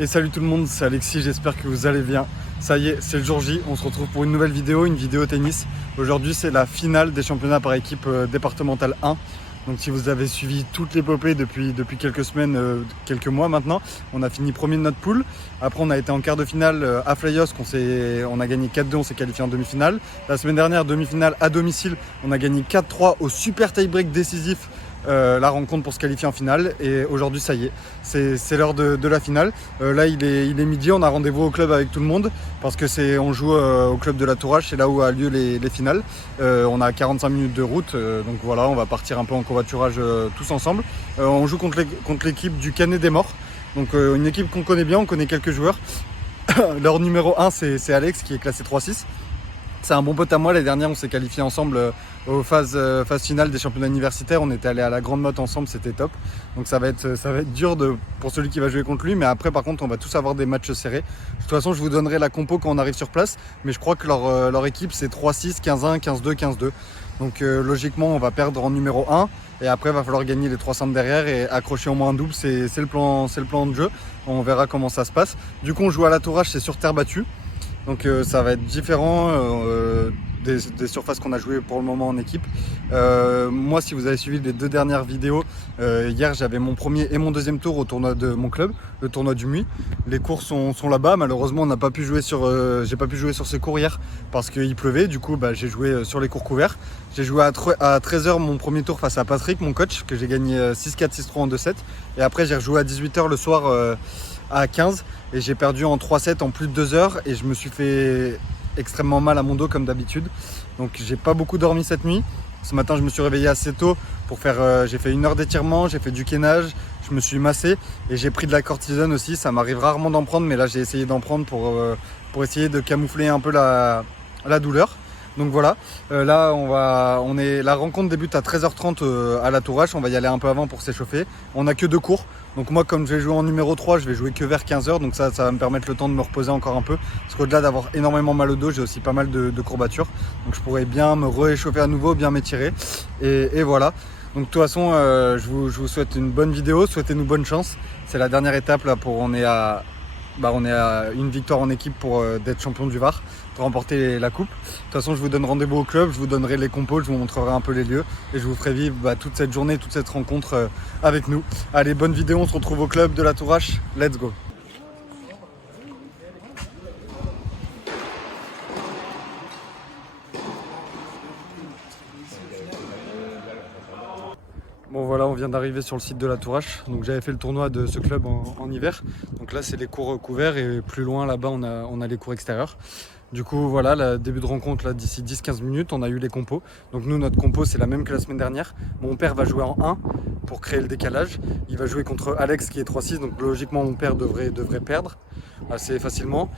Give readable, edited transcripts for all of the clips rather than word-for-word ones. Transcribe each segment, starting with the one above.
Et salut tout le monde, c'est Alexis, j'espère que vous allez bien. Ça y est, c'est le jour J, on se retrouve pour une nouvelle vidéo, une vidéo tennis. Aujourd'hui c'est la finale des championnats par équipe départementale 1. Donc si vous avez suivi toute l'épopée depuis quelques semaines, quelques mois maintenant, on a fini premier de notre poule. Après on a été en quart de finale à Flyos, on a gagné 4-2, on s'est qualifié en demi-finale. La semaine dernière, demi-finale à domicile, on a gagné 4-3 au super tie-break décisif. La rencontre pour se qualifier en finale, et aujourd'hui ça y est, c'est l'heure de la finale. Là il est midi, on a rendez-vous au club avec tout le monde parce que on joue au club de la Tourache, c'est là où a lieu les finales. On a 45 minutes de route, donc voilà, on va partir un peu en covoiturage tous ensemble. On joue contre l'équipe du Canet des Morts, donc une équipe qu'on connaît bien, on connaît quelques joueurs. Leur numéro 1 c'est Alex qui est classé 3-6. C'est un bon pote à moi. L'année dernière, on s'est qualifié ensemble aux phases finales des championnats universitaires. On était allé à la Grande Motte ensemble, c'était top. Donc ça va être dur pour celui qui va jouer contre lui. Mais après, par contre, on va tous avoir des matchs serrés. De toute façon, je vous donnerai la compo quand on arrive sur place. Mais je crois que leur équipe, c'est 3-6, 15-1, 15-2, 15-2. Donc logiquement, on va perdre en numéro 1. Et après, il va falloir gagner les 3 centres derrière et accrocher au moins un double. C'est le plan de jeu. On verra comment ça se passe. Du coup, on joue à la Tourache, c'est sur terre battue. Donc ça va être différent des surfaces qu'on a jouées pour le moment en équipe. Moi, si vous avez suivi les 2 dernières vidéos, hier j'avais mon premier et mon deuxième tour au tournoi de mon club, le tournoi du Muy. Les cours sont là-bas. Malheureusement, j'ai pas pu jouer sur ces cours hier parce qu'il pleuvait. Du coup, j'ai joué sur les cours couverts. J'ai joué à 13h mon premier tour face à Patrick, mon coach, que j'ai gagné 6-4, 6-3 en 2-7. Et après, j'ai rejoué à 18h le soir à 15 et j'ai perdu en 3-7 en plus de 2 heures et je me suis fait extrêmement mal à mon dos comme d'habitude. Donc j'ai pas beaucoup dormi cette nuit. Ce matin je me suis réveillé assez tôt pour j'ai fait 1 heure d'étirement, j'ai fait du gainage, je me suis massé et j'ai pris de la cortisone aussi. Ça m'arrive rarement d'en prendre, mais là j'ai essayé d'en prendre pour essayer de camoufler un peu la douleur. Donc voilà, là la rencontre débute à 13h30 à la Tourache, on va y aller un peu avant pour s'échauffer. On n'a que 2 cours, donc moi comme je vais jouer en numéro 3, je vais jouer que vers 15h, donc ça va me permettre le temps de me reposer encore un peu. Parce qu'au-delà d'avoir énormément mal au dos, j'ai aussi pas mal de courbatures, donc je pourrais bien me réchauffer à nouveau, bien m'étirer, et voilà. Donc de toute façon, je vous souhaite une bonne vidéo, souhaitez-nous bonne chance. C'est la dernière étape là, on est à une victoire en équipe pour d'être champion du Var, de remporter la coupe. De toute façon, je vous donne rendez-vous au club, je vous donnerai les compos, je vous montrerai un peu les lieux et je vous ferai vivre toute cette journée, toute cette rencontre avec nous. Allez, bonne vidéo, on se retrouve au club de la Tourache, let's go. Bon voilà, on vient d'arriver sur le site de la Tourache. Donc j'avais fait le tournoi de ce club en hiver. Donc là c'est les cours couverts et plus loin là-bas on a les cours extérieurs. Du coup voilà, le début de rencontre là d'ici 10-15 minutes, on a eu les compos. Donc nous notre compo c'est la même que la semaine dernière. Mon père va jouer en 1 pour créer le décalage. Il va jouer contre Alex qui est 3-6, donc logiquement mon père devrait perdre assez facilement.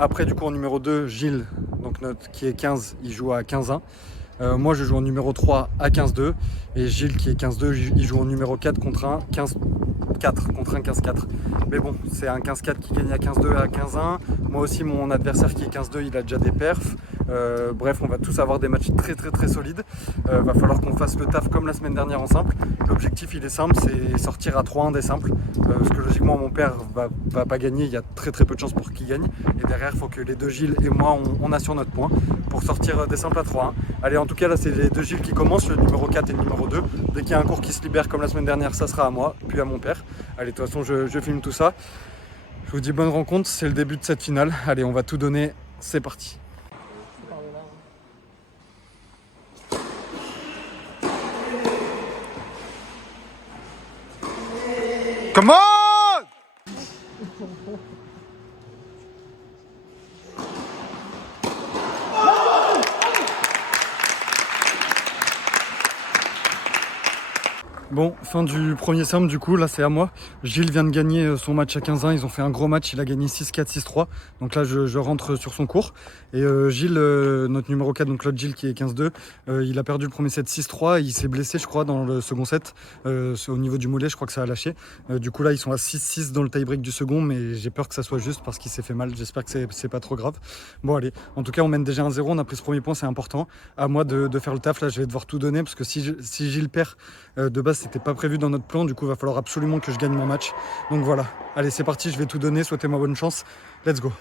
Après du coup en numéro 2, Gilles, donc qui est 15, il joue à 15-1. Moi je joue en numéro 3 à 15-2 et Gilles qui est 15-2 il joue en numéro 4 contre un 15-4 contre un 15-4. Mais bon, c'est un 15-4 qui gagne à 15-2 à 15-1. Moi aussi mon adversaire qui est 15-2 il a déjà des perfs. Bref, on va tous avoir des matchs très solides. Va falloir qu'on fasse le taf comme la semaine dernière en simple. L'objectif il est simple, c'est sortir à 3-1 des simples. Parce que logiquement mon père va pas gagner, il y a très peu de chances pour qu'il gagne. Et derrière il faut que les 2 Gilles et moi on assure notre point pour sortir des simples à 3-1. Allez, en tout cas là c'est les 2 Gilles qui commencent, le numéro 4 et le numéro 2. Dès qu'il y a un cours qui se libère comme la semaine dernière, ça sera à moi, puis à mon père. Allez, de toute façon je filme tout ça. Je vous dis bonne rencontre, c'est le début de cette finale. Allez, on va tout donner, c'est parti. Come on! Bon, fin du premier simple du coup, là c'est à moi. Gilles vient de gagner son match à 15-1, ils ont fait un gros match, il a gagné 6-4, 6-3. Donc là je rentre sur son cours. Et Gilles, notre numéro 4, donc l'autre Gilles qui est 15-2, il a perdu le premier set 6-3, il s'est blessé je crois dans le second set. Au niveau du mollet, je crois que ça a lâché. Du coup là ils sont à 6-6 dans le tie-break du second, mais j'ai peur que ça soit juste parce qu'il s'est fait mal, j'espère que c'est pas trop grave. Bon allez, en tout cas on mène déjà 1-0, on a pris ce premier point, c'est important. À moi de faire le taf, là je vais devoir tout donner parce que si Gilles perd, de base c'était pas prévu dans notre plan, du coup il va falloir absolument que je gagne mon match. Donc voilà, allez c'est parti, je vais tout donner, souhaitez-moi bonne chance, let's go.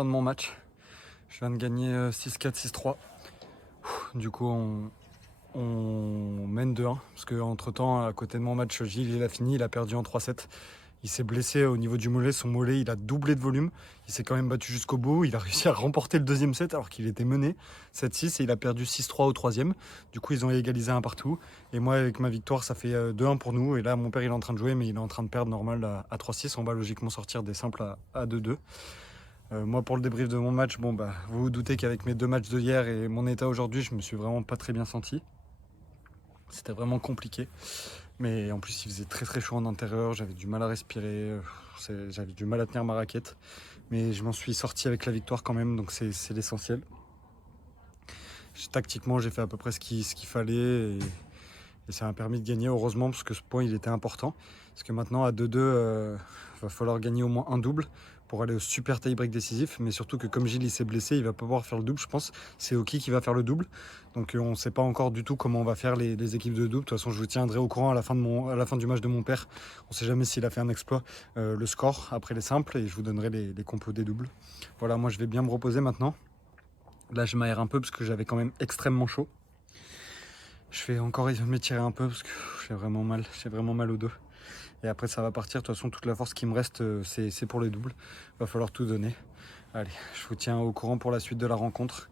fin de mon match. Je viens de gagner 6-4, 6-3. Du coup, on mène 2-1. Parce qu'entre temps, à côté de mon match, Gilles, il a fini, il a perdu en 3-7. Il s'est blessé au niveau du mollet. Son mollet, il a doublé de volume. Il s'est quand même battu jusqu'au bout. Il a réussi à remporter le deuxième set alors qu'il était mené 7-6 et il a perdu 6-3 au troisième. Du coup, ils ont égalisé un partout. Et moi, avec ma victoire, ça fait 2-1 pour nous. Et là, mon père, il est en train de jouer, mais il est en train de perdre normal à 3-6. On va logiquement sortir des simples à 2-2. Moi, pour le débrief de mon match, vous vous doutez qu'avec mes 2 matchs de hier et mon état aujourd'hui, je me suis vraiment pas très bien senti. C'était vraiment compliqué. Mais en plus, il faisait très très chaud en intérieur, j'avais du mal à respirer, j'avais du mal à tenir ma raquette. Mais je m'en suis sorti avec la victoire quand même, donc c'est l'essentiel. Tactiquement, j'ai fait à peu près ce qu'il fallait et ça m'a permis de gagner, heureusement, parce que ce point, il était important. Parce que maintenant, à 2-2, va falloir gagner au moins un double pour aller au super tie-break décisif. Mais surtout que comme Gilles il s'est blessé, il va pas pouvoir faire le double, je pense. C'est Oki qui va faire le double. Donc on ne sait pas encore du tout comment on va faire les équipes de double. De toute façon, je vous tiendrai au courant à la fin du match de mon père. On ne sait jamais s'il a fait un exploit, le score après les simples, et je vous donnerai les compos des doubles. Voilà, moi je vais bien me reposer maintenant. Là, je m'aère un peu parce que j'avais quand même extrêmement chaud. Je vais encore m'étirer un peu parce que j'ai vraiment mal au dos. Et après ça va partir, de toute façon toute la force qui me reste c'est pour les doubles. Va falloir tout donner. Allez, je vous tiens au courant pour la suite de la rencontre.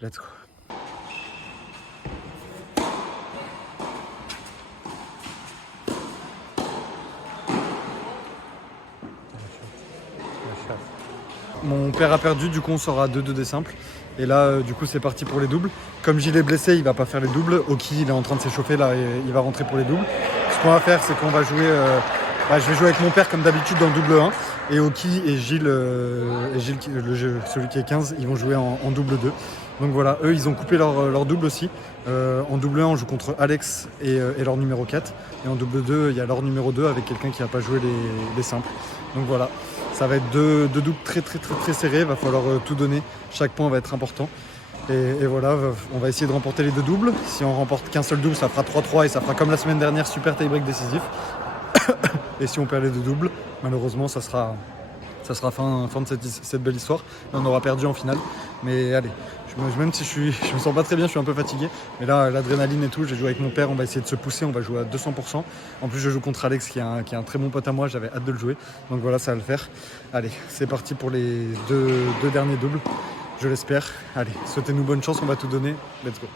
Let's go. Mon père a perdu, du coup on sort à 2-2 des simples. Et là, du coup, c'est parti pour les doubles. Comme Gilles est blessé, il va pas faire les doubles. Oki, il est en train de s'échauffer là et il va rentrer pour les doubles. Ce qu'on va faire, c'est qu'on va jouer. Je vais jouer avec mon père comme d'habitude dans le double 1. Et Oki et Gilles, celui qui est 15, ils vont jouer en double 2. Donc voilà, eux, ils ont coupé leur double aussi. En double 1, on joue contre Alex et leur numéro 4. Et en double 2, il y a leur numéro 2 avec quelqu'un qui n'a pas joué les simples. Donc voilà. Ça va être deux doubles très serrés, il va falloir tout donner, chaque point va être important. Et voilà, on va essayer de remporter les 2 doubles. Si on remporte qu'un seul double, ça fera 3-3 et ça fera comme la semaine dernière, super tie-break décisif. Et si on perd les 2 doubles, malheureusement ça sera fin de cette belle histoire. Et on aura perdu en finale. Mais allez, même si je me sens pas très bien, je suis un peu fatigué. Mais là, l'adrénaline et tout, j'ai joué avec mon père, on va essayer de se pousser, on va jouer à 200%. En plus, je joue contre Alex qui est un très bon pote à moi, j'avais hâte de le jouer. Donc voilà, ça va le faire. Allez, c'est parti pour les deux derniers doubles, je l'espère. Allez, souhaitez-nous bonne chance, on va tout donner. Let's go.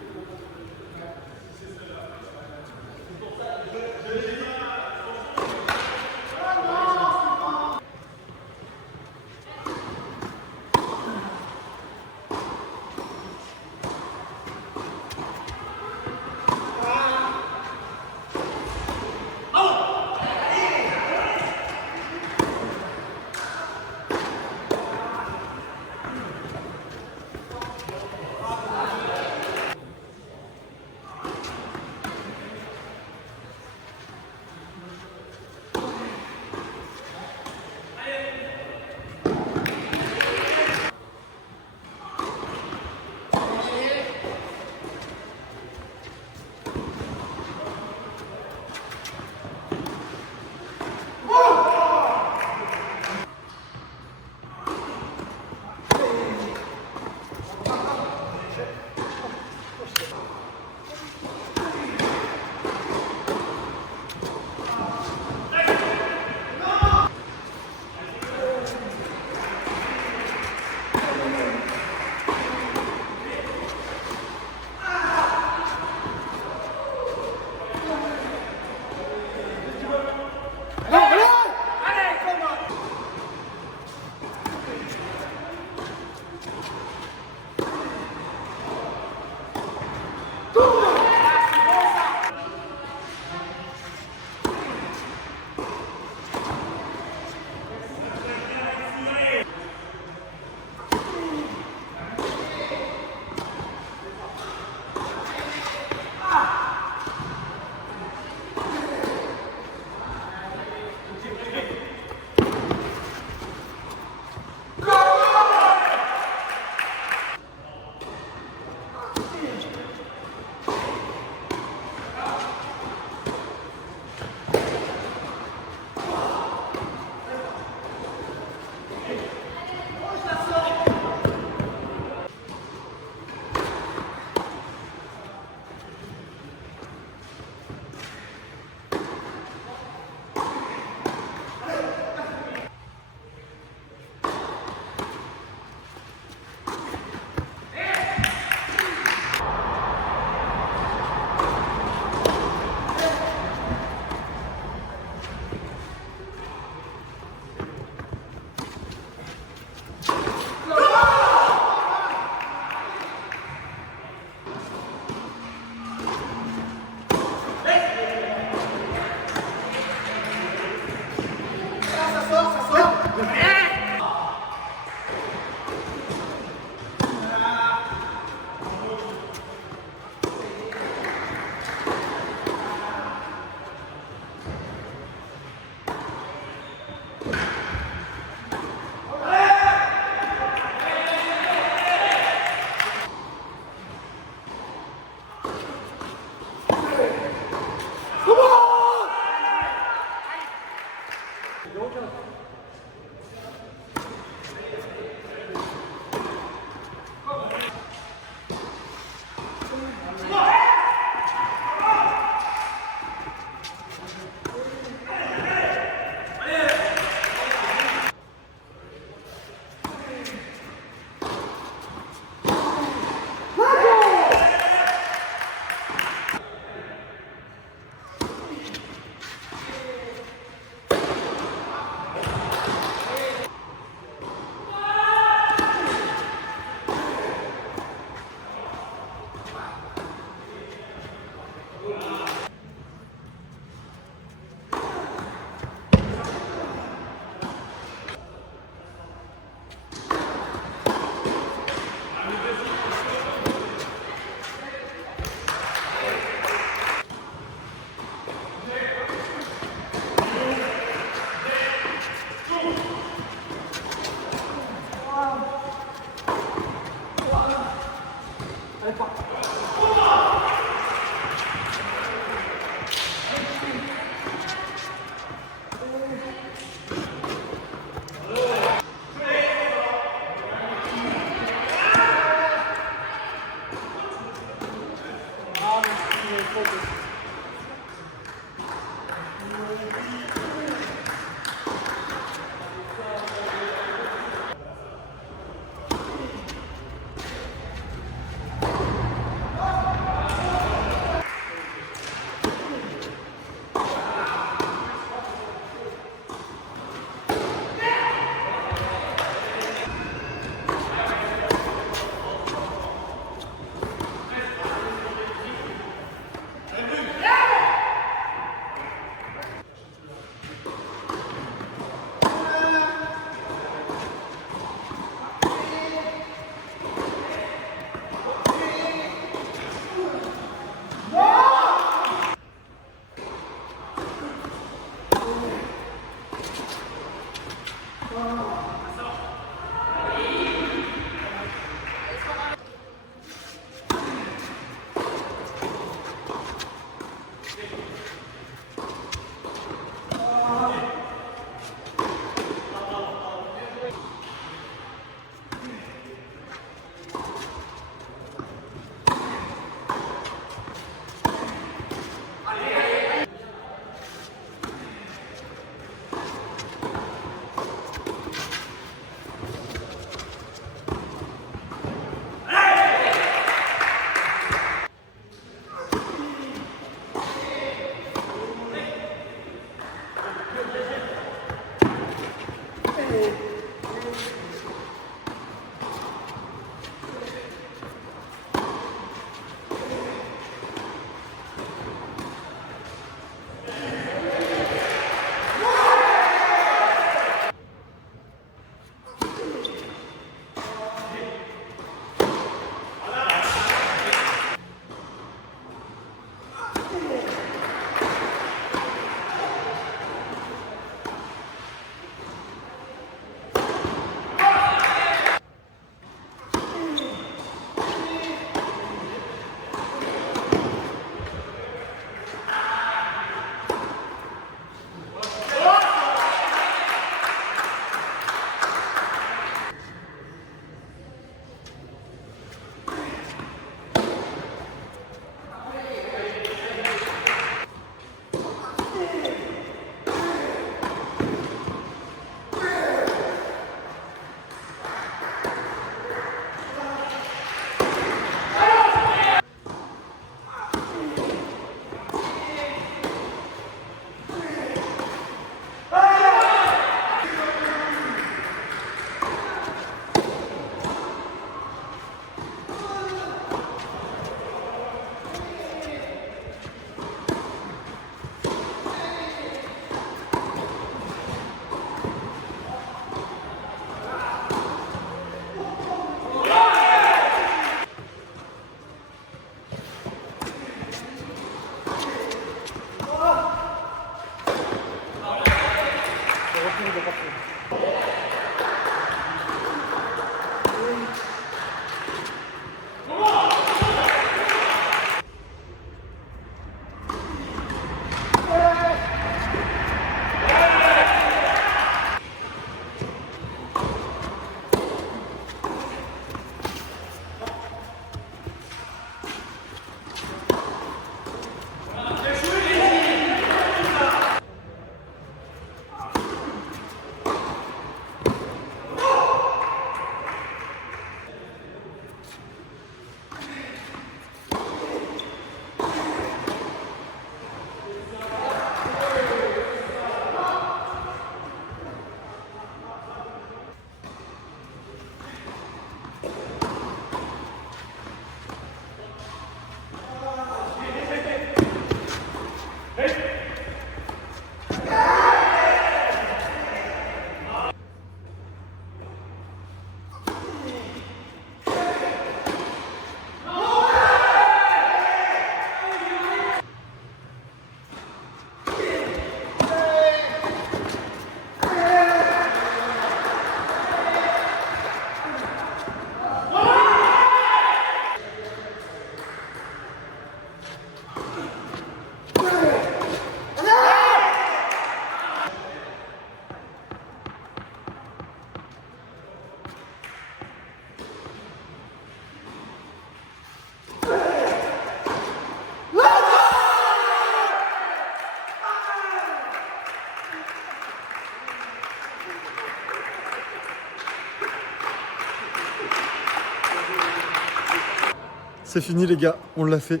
c'est fini les gars, on l'a fait.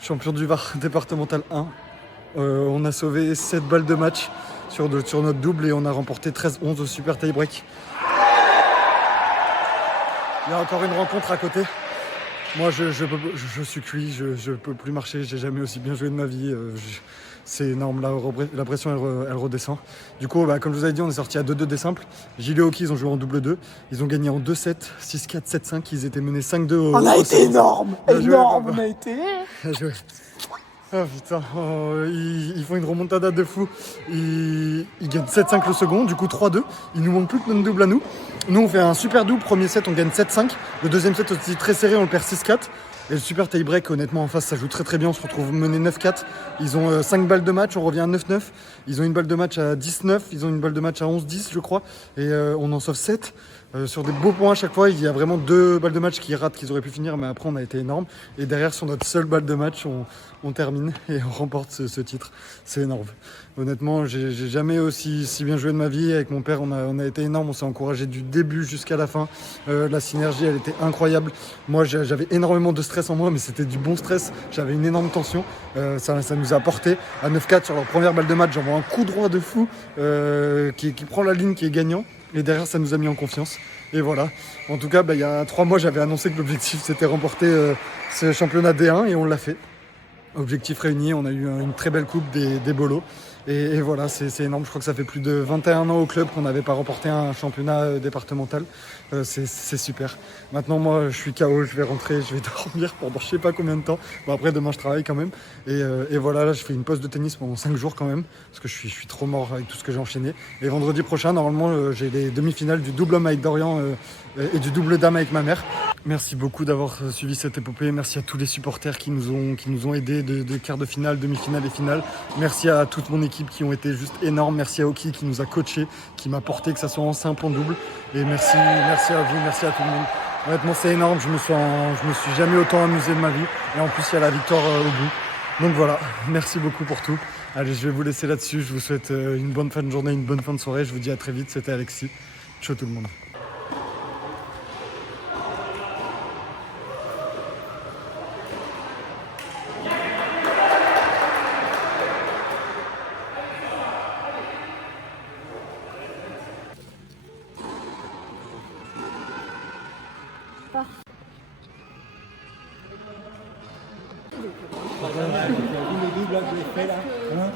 Champion du Var départemental 1. On a sauvé 7 balles de match sur notre double et on a remporté 13-11 au super tie-break. Il y a encore une rencontre à côté. Moi, je suis cuit, je peux plus marcher, j'ai jamais aussi bien joué de ma vie. C'est énorme, la pression elle redescend. Du coup, comme je vous avais dit, on est sorti à 2-2 des simples. Gilles et Hockey, ils ont joué en double 2. Ils ont gagné en 2-7, 6-4, 7-5. Ils étaient menés 5-2 au. On a été énorme, énorme, on a été. Bien joué. Oh putain, ils font une remontada de fou. Ils gagnent 7-5 le second, du coup 3-2. Il nous manque plus que notre double à nous. Nous, on fait un super double. Premier set, on gagne 7-5. Le deuxième set aussi très serré, on le perd 6-4. Et le super tie-break, honnêtement, en face, ça joue très très bien. On se retrouve mené 9-4. Ils ont 5 balles de match, on revient à 9-9. Ils ont une balle de match à 10-9. Ils ont une balle de match à 11-10, je crois. Et on en sauve 7. Sur des beaux points à chaque fois, il y a vraiment 2 balles de match qui ratent, qu'ils auraient pu finir, mais après on a été énorme. Et derrière, sur notre seule balle de match, on termine et on remporte ce titre. C'est énorme. Honnêtement, j'ai jamais aussi si bien joué de ma vie. Avec mon père, on a été énorme, on s'est encouragé du début jusqu'à la fin. La synergie, elle était incroyable. Moi, j'avais énormément de stress en moi, mais c'était du bon stress. J'avais une énorme tension. Ça nous a porté. À 9-4, sur leur première balle de match, j'envoie un coup droit de fou qui prend la ligne, qui est gagnant. Et derrière, ça nous a mis en confiance. Et voilà. En tout cas, il y a 3 mois, j'avais annoncé que l'objectif, c'était remporter ce championnat D1 et on l'a fait. Objectif réuni, on a eu une très belle coupe des bolos. Et voilà, c'est énorme. Je crois que ça fait plus de 21 ans au club qu'on n'avait pas remporté un championnat départemental. C'est super. Maintenant, moi, je suis KO, je vais rentrer, je vais dormir pendant je sais pas combien de temps. Bon, après, demain, je travaille quand même. Et voilà, là, je fais une pause de tennis pendant 5 jours quand même. Parce que je suis trop mort avec tout ce que j'ai enchaîné. Et vendredi prochain, normalement, j'ai les demi-finales du double homme avec Dorian et du double dame avec ma mère. Merci beaucoup d'avoir suivi cette épopée. Merci à tous les supporters qui nous ont aidés de quart de finale, demi-finale et finale. Merci à toute mon équipe qui ont été juste énormes. Merci à Hockey qui nous a coachés, qui m'a porté, que ça soit en simple, en double. Et merci à vous, merci à tout le monde. Honnêtement, c'est énorme. Je me suis jamais autant amusé de ma vie. Et en plus, il y a la victoire au bout. Donc voilà, merci beaucoup pour tout. Allez, je vais vous laisser là-dessus. Je vous souhaite une bonne fin de journée, une bonne fin de soirée. Je vous dis à très vite. C'était Alexis. Ciao tout le monde. Le double que j'ai fait là, hein.